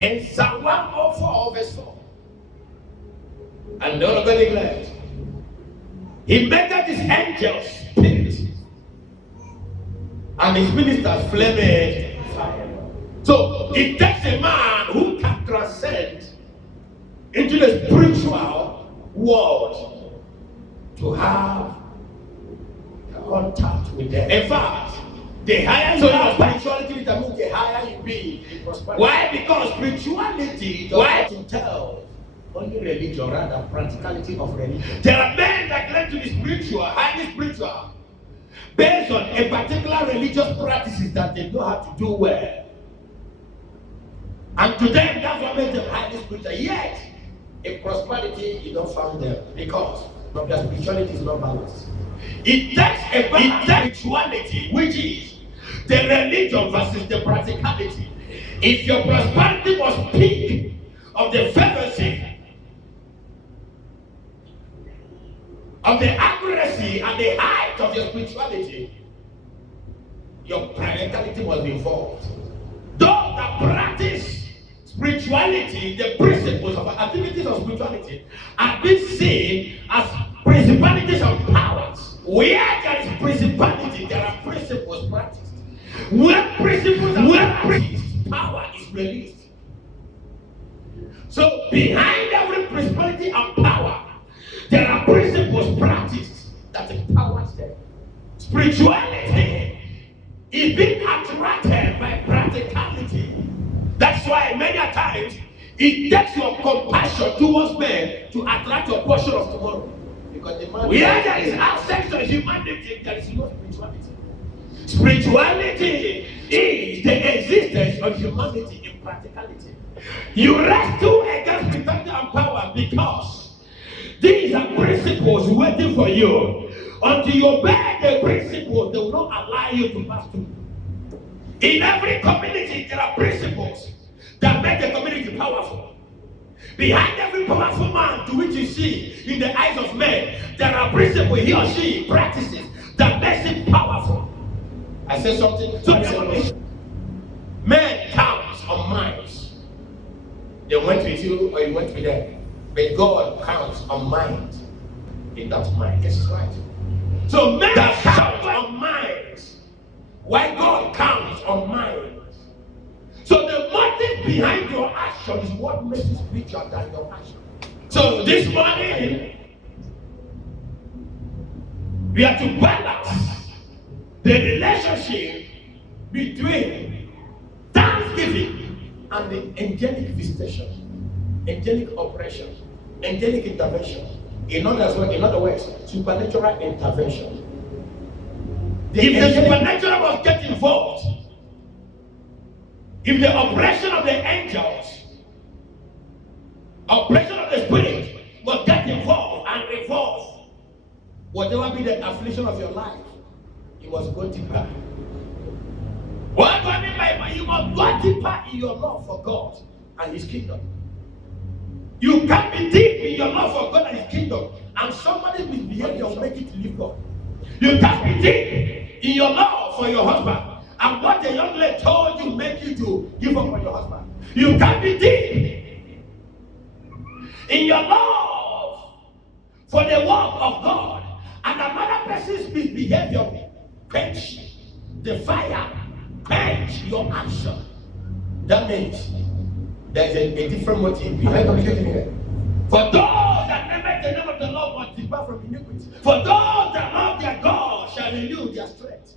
In Psalm 104, verse 4, and the Lord God declares, He maketh His angels spirits, and His ministers flaming fire. So it takes a man who can transcend into the spiritual world to have contact with them. In fact, the higher you are, spirituality determines the higher you be in prosperity. Why? Because spirituality does not tell only religion, rather practicality of religion. There are men that claim to be spiritual, highly spiritual, based on a particular religious practices that they know how to do well. And to them, that's what makes them highly spiritual. Yet, in prosperity, you don't find them because their spirituality is not balanced. It takes a spirituality, which is the religion versus the practicality. If your prosperity was peak of the fervency, of the accuracy and the height of your spirituality, your practicality must be involved. Those that practice spirituality, the principles of activities of spirituality, are being seen as principalities and powers. Where there is principality, there are principles practiced. Where principles are practiced, power is released. So behind every principality and power, there are principles practiced that empowers them. Spirituality is being attracted by practicality. That's why many times it takes your compassion towards men to attract your portion of tomorrow. Because the man where there is access to humanity, there is no spirituality. Spirituality is the existence of humanity in practicality. You wrestle against spirituality and power because these are principles waiting for you. Until you obey the principles, they will not allow you to pass through. In every community, there are principles that make the community powerful. Behind every powerful man to which you see in the eyes of men, there are principles he or she practices that makes him powerful. I said something. So men counts on minds. They went with you or you went with them. But God counts on mind. In that mind. This is right. So men count on minds. Why God counts on minds. So the motive behind your action is what makes it spiritual than your action. So this morning, we have to balance the relationship between thanksgiving and the angelic visitation, angelic operation, angelic intervention. In other words, supernatural intervention. If the supernatural was get involved, if the operation of the angels, operation of the spirit was get involved and revolve, whatever be the affliction of your life, you must go deeper. What do I mean by you must go deeper in your love for God and His kingdom? You can't be deep in your love for God and His kingdom, and somebody's misbehavior will make it leave God. You can't be deep in your love for your husband, and what the young lady told you make you to give up on your husband. You can't be deep in your love for the work of God, and another person's misbehavior quench the fire, quench your action. That means there's a different motive behind communicating here. For those that never the name of the Lord must depart from iniquity. For those that love their God shall renew their strength.